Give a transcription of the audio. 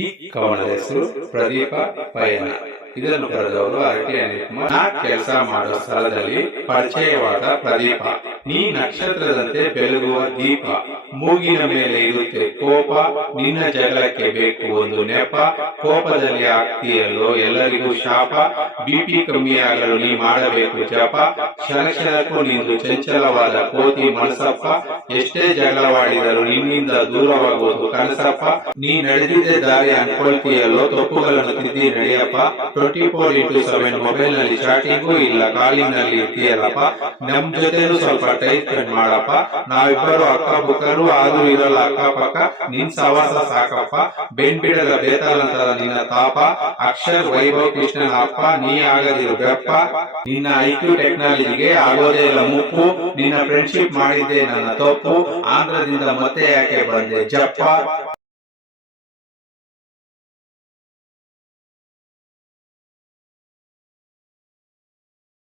ಈ ಕವನದ ಹೆಸರು ಪ್ರದೀಪ ಪಯಣ. ಇದನ್ನು ಬರೆದವರು ಆರ್ ಟಿ ಅನಿಲ್ ಕುಮಾರ್ ಕೆಲಸ ಮಾಡುವ ಸ್ಥಳದಲ್ಲಿ ಪರಿಚಯವಾದ ಪ್ರದೀಪ. ನೀ ನಕ್ಷತ್ರದಂತೆ ಬೆಳಗುವ ದೀಪ. ಮೂಗಿನ ಮೇಲೆ ಇರುತ್ತೆ ಕೋಪ. ನಿನ್ನ ಜಗಳಕ್ಕೆ ಬೇಕು ಒಂದು ನೆಪ. ಕೋಪದಲ್ಲಿ ಆಗ್ತೀಯಲ್ಲೋ ಎಲ್ಲರಿಗೂ ಶಾಪ. ಬಿಪಿ ಕಮ್ಮಿಯಾಗಲು ನೀ ಮಾಡಬೇಕು ಜಪ. ಕ್ಷಣ ಕ್ಷಣಕ್ಕೂ ನಿಂದು ಚಂಚಲವಾದ ಕೋತಿ ಮನಸಪ್ಪ ಎಷ್ಟೇ ಜಗಳವಾಡಿದರೂ ನಿನ್ನಿಂದ ದೂರವಾಗುವುದು ಕನಸಪ್ಪ. ನೀ ನಡೆದಿದ್ದೆ ದಾರಿ ಅನ್ಕೊಳ್ತೀಯಲ್ಲೋ ತಪ್ಪುಗಳನ್ನು ತಿದ್ದಿ ನಡೆಯಪ್ಪ. ಟ್ವೆಂಟಿ ಫೋರ್ ಇಂಟು ಸೆವೆನ್ ಮೊಬೈಲ್ನಲ್ಲಿ ಚಾಟಿಂಗೂ ಇಲ್ಲ ಕಾಲಿನಲ್ಲಿ ನಲ್ಲಿ ಇರ್ತೀಯಲ್ಲಪ್ಪ. ನಮ್ ಜೊತೆನೂ ಸ್ವಲ್ಪ ಟೈಮ್ ಮಾಡಪ್ಪ. ನಾವಿಬ್ಬರು ಅಕ್ಕ ಬುಕ್ಕರು ಆದ್ರೂ ಇರಲ್ಲ ಅಕ್ಕಪಕ್ಕ. ನಿನ್ ಸವಾಸ ಸಾಕಪ್ಪ. ಬೆನ್ ಬಿಡದ ನಿನ್ನ ತಾಪ. ಅಕ್ಷರ್ ವೈಭವ್ ಕೃಷ್ಣನ ಅಪ್ಪ. ನೀ ಆಗದಿರು ಬೆಪ್ಪ. ನಿನ್ನ ಐಕ್ಯೂ ಟೆಕ್ನಾಲಜಿಗೆ ಆಗೋದೇ ಇಲ್ಲ ಮುಪ್ಪು. ನಿನ್ನ ಫ್ರೆಂಡ್ಶಿಪ್ ಮಾಡಿದ್ದೆ ನನ್ನ ತಪ್ಪು. ಆಂಧ್ರದಿಂದ ಮತ್ತೆ ಯಾಕೆ ಬಂದೆ ಜಪ್ಪ.